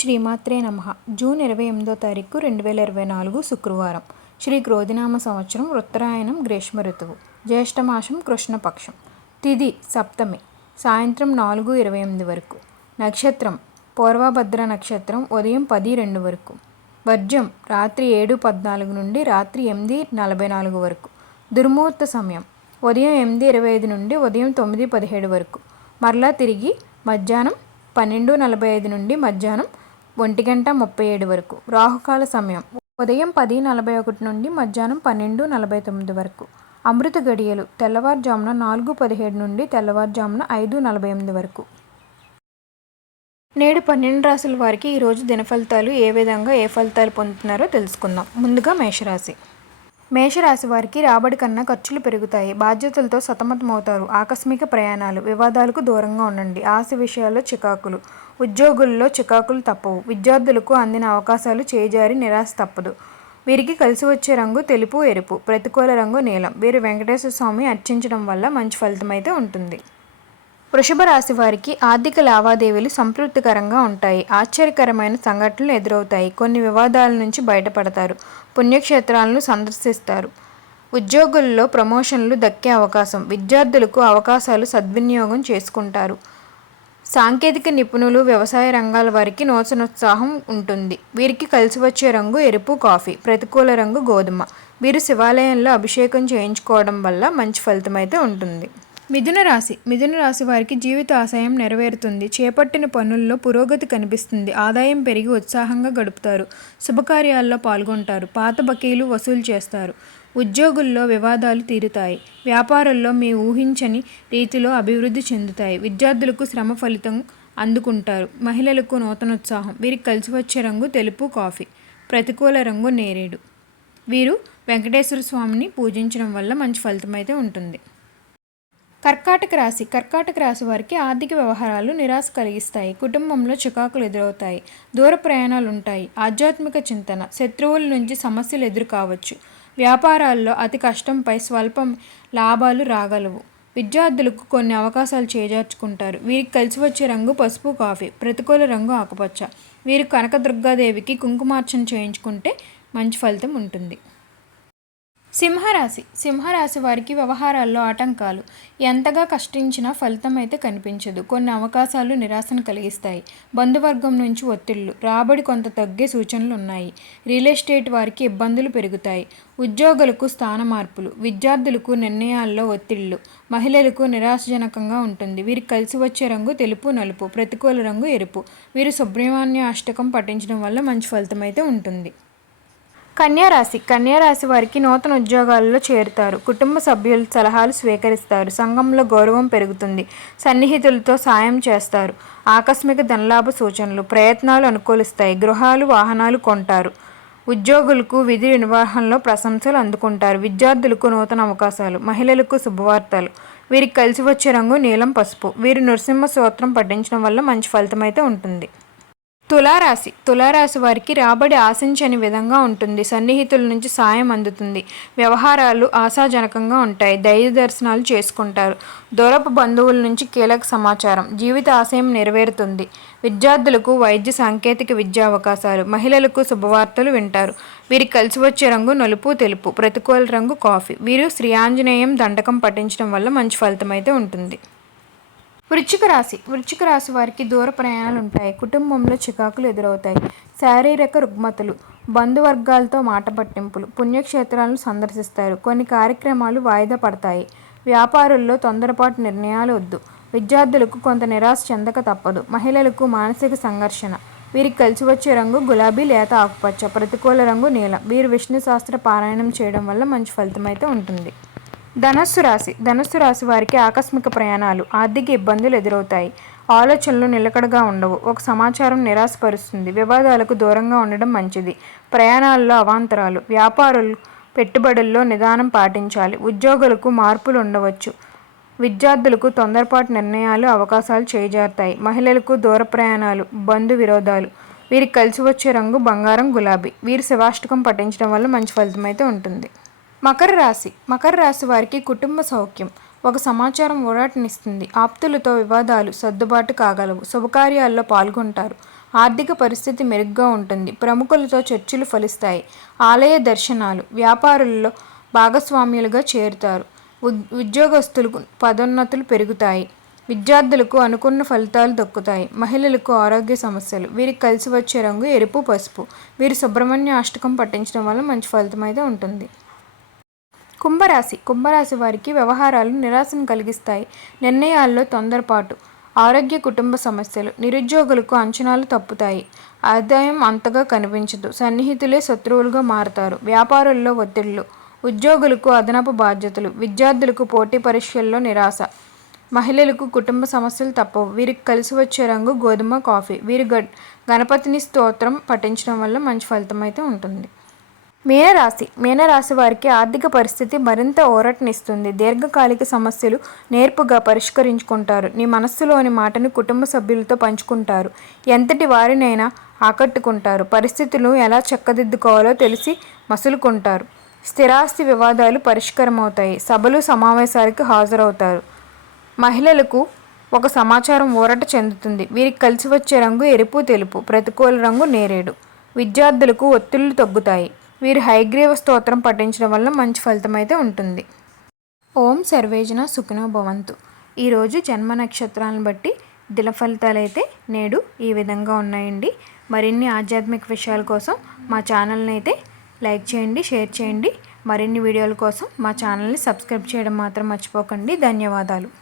శ్రీమాత్రే నమః. జూన్ 28వ తారీఖు 2024 శుక్రవారం. శ్రీ క్రోధినామ సంవత్సరం ఉత్తరాయణం గ్రీష్మ ఋతువు. జ్యేష్ఠమాసం కృష్ణపక్షం. తిథి సప్తమి సాయంత్రం 4:28 వరకు. నక్షత్రం పూర్వభద్ర నక్షత్రం ఉదయం 10:02 వరకు. వర్జ్యం రాత్రి 7:14 నుండి రాత్రి 8:44 వరకు. దుర్ముహూర్త సమయం ఉదయం 8:25 నుండి ఉదయం 9:17 వరకు. మరలా తిరిగి మధ్యాహ్నం 12:45 నుండి మధ్యాహ్నం 1:37 వరకు. రాహుకాల సమయం ఉదయం 10:41 నుండి మధ్యాహ్నం 12:49 వరకు. అమృత గడియలు తెల్లవారుజామున 4:17 నుండి తెల్లవారుజామున 5:48 వరకు. నేడు 12 రాశుల వారికి ఈరోజు దినఫలితాలు ఏ ఫలితాలు పొందుతున్నారో తెలుసుకుందాం. ముందుగా మేషరాశి. మేషరాశి వారికి రాబడి కన్నా ఖర్చులు పెరుగుతాయి. బాధ్యతలతో సతమతమవుతారు. ఆకస్మిక ప్రయాణాలు, వివాదాలకు దూరంగా ఉండండి. ఆశ విషయాల్లో చికాకులు. ఉద్యోగుల్లో చికాకులు తప్పవు. విద్యార్థులకు అందిన అవకాశాలు చేజారి నిరాశ తప్పదు. వీరికి కలిసి వచ్చే రంగు తెలుపు, ఎరుపు. ప్రతికూల రంగు నీలం. వీరు వెంకటేశ్వర స్వామి అర్చించడం వల్ల మంచి ఫలితం అయితే ఉంటుంది. వృషభ రాశి వారికి ఆర్థిక లావాదేవీలు సంతృప్తికరంగా ఉంటాయి. ఆశ్చర్యకరమైన సంఘటనలు ఎదురవుతాయి. కొన్ని వివాదాల నుంచి బయటపడతారు. పుణ్యక్షేత్రాలను సందర్శిస్తారు. ఉద్యోగుల్లో ప్రమోషన్లు దక్కే అవకాశం. విద్యార్థులకు అవకాశాలు సద్వినియోగం చేసుకుంటారు. సాంకేతిక నిపుణులు, వ్యవసాయ రంగాల వారికి నూతనోత్సాహం ఉంటుంది. వీరికి కలిసి వచ్చే రంగు ఎరుపు, కాఫీ. ప్రతికూల రంగు గోధుమ. వీరు శివాలయంలో అభిషేకం చేయించుకోవడం వల్ల మంచి ఫలితం అయితే ఉంటుంది. మిథున రాశి వారికి జీవిత ఆశయం నెరవేరుతుంది. చేపట్టిన పనుల్లో పురోగతి కనిపిస్తుంది. ఆదాయం పెరిగి ఉత్సాహంగా గడుపుతారు. శుభకార్యాల్లో పాల్గొంటారు. పాత బకీలు వసూలు చేస్తారు. ఉద్యోగుల్లో వివాదాలు తీరుతాయి. వ్యాపారంలో మీ ఊహించని రీతిలో అభివృద్ధి చెందుతాయి. విద్యార్థులకు శ్రమ ఫలితం అందుకుంటారు. మహిళలకు నూతనోత్సాహం. వీరికి కలిసి వచ్చే రంగు తెలుపు, కాఫీ. ప్రతికూల రంగు నేరేడు. వీరు వెంకటేశ్వర స్వామిని పూజించడం వల్ల మంచి ఫలితం అయితే ఉంటుంది. కర్కాటక రాశి వారికి ఆర్థిక వ్యవహారాలు నిరాశ కలిగిస్తాయి. కుటుంబంలో చికాకులు ఎదురవుతాయి. దూర ప్రయాణాలు ఉంటాయి. ఆధ్యాత్మిక చింతన. శత్రువుల నుంచి సమస్యలు ఎదురు కావచ్చు. వ్యాపారాల్లో అతి కష్టంపై స్వల్పం లాభాలు రాగలవు. విద్యార్థులకు కొన్ని అవకాశాలు చేజార్చుకుంటారు. వీరికి కలిసి వచ్చే రంగు పసుపు, కాఫీ. ప్రతికూల రంగు ఆకుపచ్చ. వీరు కనకదుర్గాదేవికి కుంకుమార్చన చేయించుకుంటే మంచి ఫలితం ఉంటుంది. సింహరాశి వారికి వ్యవహారాల్లో ఆటంకాలు. ఎంతగా కష్టించినా ఫలితం అయితే కనిపించదు. కొన్ని అవకాశాలు నిరాశను కలిగిస్తాయి. బంధువర్గం నుంచి ఒత్తిళ్లు. రాబడి కొంత తగ్గే సూచనలు ఉన్నాయి. రియల్ ఎస్టేట్ వారికి ఇబ్బందులు పెరుగుతాయి. ఉద్యోగులకు స్థాన మార్పులు. విద్యార్థులకు నిర్ణయాల్లో ఒత్తిళ్లు. మహిళలకు నిరాశజనకంగా ఉంటుంది. వీరికి కలిసి వచ్చే రంగు తెలుపు, నలుపు. ప్రతికూల రంగు ఎరుపు. వీరు సుబ్రహ్మణ్య అష్టకం పఠించడం వల్ల మంచి ఫలితం అయితే ఉంటుంది. కన్యారాశి వారికి నూతన ఉద్యోగాల్లో చేరుతారు. కుటుంబ సభ్యుల సలహాలు స్వీకరిస్తారు. సంఘంలో గౌరవం పెరుగుతుంది. సన్నిహితులతో సాయం చేస్తారు. ఆకస్మిక ధనలాభ సూచనలు. ప్రయత్నాలు అనుకూలిస్తాయి. గృహాలు, వాహనాలు కొంటారు. ఉద్యోగులకు విధి నిర్వహణలో ప్రశంసలు అందుకుంటారు. విద్యార్థులకు నూతన అవకాశాలు. మహిళలకు శుభవార్తలు. వీరికి కలిసి వచ్చే రంగు నీలం, పసుపు. వీరు నృసింహ స్తోత్రం పఠించడం వల్ల మంచి ఫలితం అయితే ఉంటుంది. తులారాశి వారికి రాబడి ఆశించని విధంగా ఉంటుంది. సన్నిహితుల నుంచి సాయం అందుతుంది. వ్యవహారాలు ఆశాజనకంగా ఉంటాయి. దైవ దర్శనాలు చేసుకుంటారు. దూరపు బంధువుల నుంచి కీలక సమాచారం. జీవిత ఆశయం నెరవేరుతుంది. విద్యార్థులకు వైద్య సాంకేతిక విద్యా అవకాశాలు. మహిళలకు శుభవార్తలు వింటారు. వీరికి కలిసి వచ్చే రంగు నలుపు, తెలుపు. ప్రతికూల రంగు కాఫీ. వీరు శ్రీ ఆంజనేయం దండకం పఠించడం వల్ల మంచి ఫలితం అయితే ఉంటుంది. వృశ్చిక రాశి వారికి దూర ప్రయాణాలు ఉంటాయి. కుటుంబంలో చికాకులు ఎదురవుతాయి. శారీరక రుగ్మతలు. బంధువర్గాలతో మాట పట్టింపులు. పుణ్యక్షేత్రాలను సందర్శిస్తారు. కొన్ని కార్యక్రమాలు వాయిదా పడతాయి. వ్యాపారుల్లో తొందరపాటు నిర్ణయాలు వద్దు. విద్యార్థులకు కొంత నిరాశ చెందక తప్పదు. మహిళలకు మానసిక సంఘర్షణ. వీరికి కలిసి వచ్చే రంగు గులాబీ, లేత ఆకుపచ్చ. ప్రతికూల రంగు నీలం. వీరు విష్ణు శాస్త్ర పారాయణం చేయడం వల్ల మంచి ఫలితం అయితే ఉంటుంది. ధనస్సు రాశి వారికి ఆకస్మిక ప్రయాణాలు. ఆర్థిక ఇబ్బందులు ఎదురవుతాయి. ఆలోచనలు నిలకడగా ఉండవు. ఒక సమాచారం నిరాశపరుస్తుంది. వివాదాలకు దూరంగా ఉండడం మంచిది. ప్రయాణాల్లో అవాంతరాలు. వ్యాపారులు పెట్టుబడుల్లో నిదానం పాటించాలి. ఉద్యోగులకు మార్పులు ఉండవచ్చు. విద్యార్థులకు తొందరపాటు నిర్ణయాలు అవకాశాలు చేజారుతాయి. మహిళలకు దూర ప్రయాణాలు, బంధు విరోధాలు. వీరికి కలిసి వచ్చే రంగు బంగారం, గులాబీ. వీరు శివాష్టకం పఠించడం వల్ల మంచి ఫలితం అయితే ఉంటుంది. మకర రాశి వారికి కుటుంబ సౌఖ్యం. ఒక సమాచారం ఊరటనిస్తుంది. ఆప్తులతో వివాదాలు సర్దుబాటు కాగలవు. శుభకార్యాల్లో పాల్గొంటారు. ఆర్థిక పరిస్థితి మెరుగ్గా ఉంటుంది. ప్రముఖులతో చర్చలు ఫలిస్తాయి. ఆలయ దర్శనాలు, వ్యాపారుల్లో భాగస్వామ్యులుగా చేరుతారు. ఉద్యోగస్తులకు పదోన్నతులు పెరుగుతాయి. విద్యార్థులకు అనుకున్న ఫలితాలు దక్కుతాయి. మహిళలకు ఆరోగ్య సమస్యలు. వీరికి కలిసి వచ్చే రంగు ఎరుపు, పసుపు. వీరు సుబ్రహ్మణ్య అష్టకం పఠించడం వల్ల మంచి ఫలితం అయితే ఉంటుంది. కుంభరాశి వారికి వ్యవహారాలు నిరాశను కలిగిస్తాయి. నిర్ణయాల్లో తొందరపాటు. ఆరోగ్య, కుటుంబ సమస్యలు. నిరుద్యోగులకు అంచనాలు తప్పుతాయి. ఆదాయం అంతగా కనిపించదు. సన్నిహితులే శత్రువులుగా మారతారు. వ్యాపారుల్లో ఒత్తిళ్లు. ఉద్యోగులకు అదనపు బాధ్యతలు. విద్యార్థులకు పోటీ పరీక్షల్లో నిరాశ. మహిళలకు కుటుంబ సమస్యలు తప్పవు. వీరికి కలిసి వచ్చే రంగు గోధుమ, కాఫీ. వీరు గణపతిని స్తోత్రం పఠించడం వల్ల మంచి ఫలితం అయితే ఉంటుంది. మీనరాశి వారికి ఆర్థిక పరిస్థితి మరింత ఊరటనిస్తుంది. దీర్ఘకాలిక సమస్యలు నేర్పుగా పరిష్కరించుకుంటారు. నీ మనస్సులోని మాటను కుటుంబ సభ్యులతో పంచుకుంటారు. ఎంతటి వారినైనా ఆకట్టుకుంటారు. పరిస్థితులను ఎలా చక్కదిద్దుకోవాలో తెలిసి మసులుకుంటారు. స్థిరాస్తి వివాదాలు పరిష్కారమవుతాయి. సభలు, సమావేశాలకు హాజరవుతారు. మహిళలకు ఒక సమాచారం ఊరట చెందుతుంది. వీరికి కలిసి వచ్చే రంగు ఎరుపు, తెలుపు. ప్రతికూల రంగు నేరేడు. విద్యార్థులకు ఒత్తిళ్లు తగ్గుతాయి. వీరు హయగ్రీవ స్తోత్రం పఠించడం వల్ల మంచి ఫలితం అయితే ఉంటుంది. ఓం సర్వేజన సుఖినో భవంతు. ఈరోజు జన్మ నక్షత్రాలను బట్టి దిన ఫలితాలు అయితే నేడు ఈ విధంగా ఉన్నాయండి. మరిన్ని ఆధ్యాత్మిక విషయాల కోసం మా ఛానల్ని అయితే లైక్ చేయండి, షేర్ చేయండి. మరిన్ని వీడియోల కోసం మా ఛానల్ని సబ్స్క్రైబ్ చేయడం మాత్రం మర్చిపోకండి. ధన్యవాదాలు.